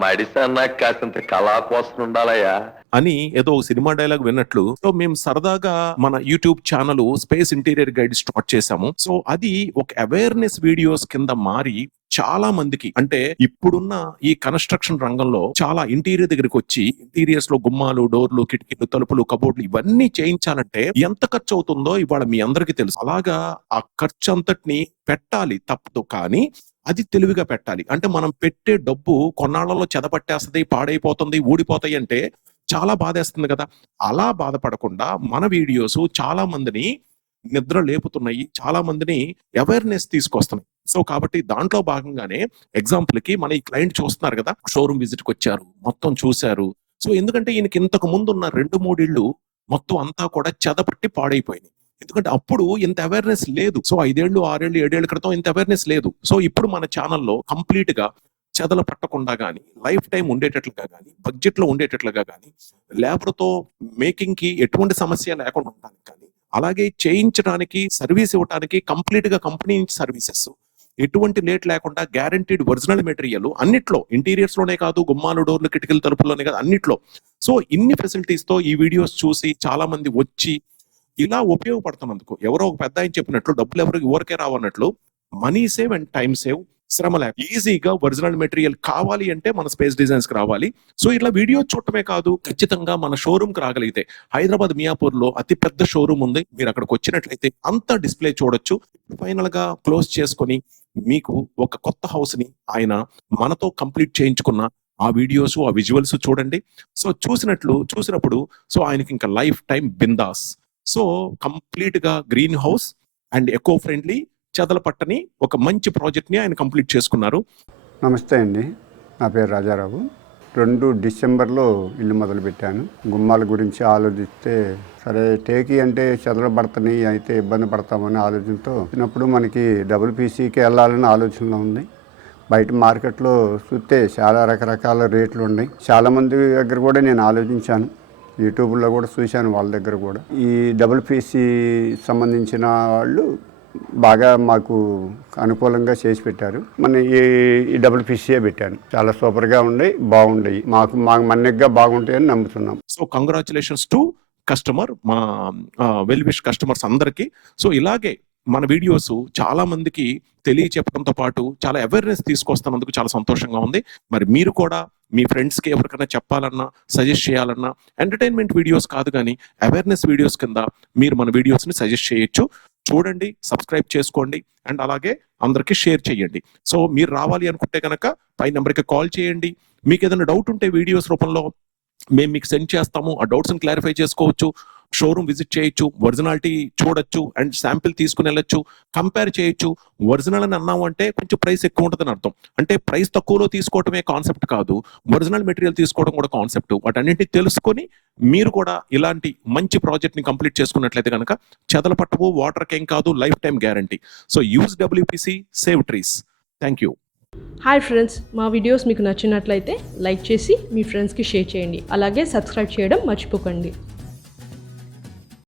మడిసన్నా కాసింత కళా కోసం ఉండాలయ్యా అని ఏదో సినిమా డైలాగ్ విన్నట్లు. సో మేము సరదాగా మన YouTube channel space interior guide start చేశాము. సో అది ఒక అవేర్నెస్ వీడియోస్ కింద మారి చాలా మందికి, అంటే ఇప్పుడున్న ఈ కన్స్ట్రక్షన్ రంగంలో చాలా ఇంటీరియర్ దగ్గరికి వచ్చి ఇంటీరియర్స్ లో గుమ్మాలు, డోర్లు, కిటికీలు, తలుపులు, కబోర్డ్లు ఇవన్నీ చేయించాలంటే ఎంత ఖర్చు అవుతుందో ఇవాళ మీ అందరికీ తెలుసు. అలాగా ఆ ఖర్చు అంతటిని పెట్టాలి తప్పదు, కానీ అది తెలివిగా పెట్టాలి. అంటే మనం పెట్టే డబ్బు కొన్నాళ్లలో చెదపట్టేస్తుంది, పాడైపోతుంది, ఊడిపోతాయి అంటే చాలా బాధేస్తుంది కదా. అలా బాధపడకుండా మన వీడియోస్ చాలా మందిని నిద్ర లేపుతున్నాయి, చాలా మందిని అవేర్నెస్ తీసుకొస్తున్నాయి. సో కాబట్టి దాంట్లో భాగంగానే ఎగ్జాంపుల్ కి మన ఈ క్లయింట్ చూస్తున్నారు కదా, షోరూమ్ విజిట్ కి వచ్చారు, మొత్తం చూశారు. సో ఎందుకంటే ఈయనకి ఇంతకు ముందు ఉన్న 2-3 ఇళ్ళు మొత్తం అంతా కూడా చెదపట్టి పాడైపోయింది. ఎందుకంటే అప్పుడు ఇంత అవేర్నెస్ లేదు. సో 5 ఏళ్ళు, 6 ఏళ్ళు, 7 ఏళ్ల క్రితం ఇంత అవేర్నెస్ లేదు. సో ఇప్పుడు మన ఛానల్లో కంప్లీట్ గా చెదలు పట్టకుండా గానీ, లైఫ్ టైం ఉండేటట్లుగా గానీ, బడ్జెట్ లో ఉండేటట్లుగా గానీ, లేబర్ తో మేకింగ్ కి ఎటువంటి సమస్య లేకుండా ఉండడానికి కానీ, అలాగే చేయించడానికి, సర్వీస్ ఇవ్వడానికి కంప్లీట్ గా కంపెనీ నుంచి సర్వీసెస్, ఎటువంటి లేట్ లేకుండా గ్యారంటీడ్ ఒరిజినల్ మెటీరియల్ అన్నిట్లో, ఇంటీరియర్స్ లోనే కాదు, గుమ్మాలు, డోర్లు, కిటికీలు, తలుపుల్లోనే కాదు, అన్నిట్లో. సో ఇన్ని ఫెసిలిటీస్ తో ఈ వీడియోస్ చూసి చాలా మంది వచ్చి ఇలా ఉపయోగపడుతున్నందుకు, ఎవరో ఒక పెద్ద ఆయన చెప్పినట్లు డబ్బులు ఎవరికి ఊరికే రావన్నట్లు, money save and time save, శ్రమ లేక ఈజీగా ఒరిజినల్ మెటీరియల్ కావాలి అంటే మన స్పేస్ డిజైన్స్ కి రావాలి. సో ఇలా వీడియో చూడటమే కాదు, ఖచ్చితంగా మన షోరూమ్ కి రాగలిగితే, హైదరాబాద్ మియాపూర్ లో అతి పెద్ద షోరూమ్ ఉంది, మీరు అక్కడికి వచ్చినట్లయితే అంత డిస్ప్లే చూడొచ్చు. ఫైనల్ గా క్లోజ్ చేసుకొని మీకు ఒక కొత్త హౌస్ ని ఆయన మనతో కంప్లీట్ చేయించుకున్న ఆ వీడియోస్, ఆ విజువల్స్ చూడండి. సో చూసినప్పుడు సో ఆయనకి ఇంకా లైఫ్ టైం బిందాస్. సో కంప్లీట్ గా green house and eco friendly, చెదల పట్టని ఒక మంచి ప్రాజెక్ట్ ని ఆయన కంప్లీట్ చేసుకున్నారు. నమస్తే అండి, నా పేరు రాజారావు. 2 డిసెంబర్లో ఇల్లు మొదలుపెట్టాను. గుమ్మాల గురించి ఆలోచిస్తే, సరే టేకీ అంటే చెదలు పడతని అయితే ఇబ్బంది పడతామని ఆలోచనతో చిన్నప్పుడు మనకి WPCకి వెళ్ళాలని ఆలోచనలో ఉంది. బయట మార్కెట్లో చూస్తే చాలా రకరకాల రేట్లు ఉన్నాయి. చాలామంది దగ్గర కూడా నేను ఆలోచించాను, యూట్యూబ్లో కూడా చూశాను వాళ్ళ దగ్గర కూడా. ఈ WPC సంబంధించిన వాళ్ళు బాగా మాకు అనుకూలంగా చేసి పెట్టారు. మన ఈ WPCయే పెట్టాను. చాలా సూపర్గా ఉన్నాయి, బాగుండయి, మాకు మన్నిగ్గా బాగుంటాయని నమ్ముతున్నాం. సో కంగ్రాచులేషన్స్ టు కస్టమర్, మా వెల్ విష్ కస్టమర్స్ అందరికీ. సో ఇలాగే మన వీడియోస్ చాలా మందికి తెలియచెప్పడంతో పాటు చాలా అవేర్నెస్ తీసుకొస్తున్నందుకు చాలా సంతోషంగా ఉంది. మరి మీరు కూడా మీ ఫ్రెండ్స్కి ఎవరికైనా చెప్పాలన్నా, సజెస్ట్ చేయాలన్నా, ఎంటర్టైన్మెంట్ వీడియోస్ కాదు కానీ అవేర్నెస్ వీడియోస్ కింద మీరు మన వీడియోస్ని సజెస్ట్ చేయొచ్చు. చూడండి, సబ్స్క్రైబ్ చేసుకోండి, అండ్ అలాగే అందరికీ షేర్ చేయండి. సో మీరు రావాలి అనుకుంటే కనుక పై నెంబర్కి కాల్ చేయండి. మీకు ఏదైనా డౌట్ ఉంటే వీడియోస్ రూపంలో మేము మీకు సెండ్ చేస్తాము. ఆ డౌట్స్ని క్లారిఫై చేసుకోవచ్చు, షోరూమ్ విజిట్ చేయొచ్చు, ఒరిజినాలిటీ చూడొచ్చు, అండ్ శాంపిల్ తీసుకుని వెళ్ళొచ్చు, కంపేర్ చేయొచ్చు. ఒరిజినల్ అని అన్నాము అంటే కొంచెం ప్రైస్ ఎక్కువ ఉంటుందని అర్థం. అంటే ప్రైస్ తక్కువలో తీసుకోవటమే కాన్సెప్ట్ కాదు, ఒరిజినల్ మెటీరియల్ తీసుకోవడం కూడా కాన్సెప్ట్. వాటన్నింటినీ తెలుసుకొని మీరు కూడా ఇలాంటి మంచి ప్రాజెక్ట్ని కంప్లీట్ చేసుకున్నట్లయితే కనుక చెదల పట్టవు, వాటర్కి ఏం కాదు, life time guarantee. So use WPC, save trees. Thank you. Hi friends, మా వీడియోస్ మీకు నచ్చినట్లయితే లైక్ చేసి మీ ఫ్రెండ్స్కి షేర్ చేయండి. అలాగే సబ్స్క్రైబ్ చేయడం మర్చిపోకండి.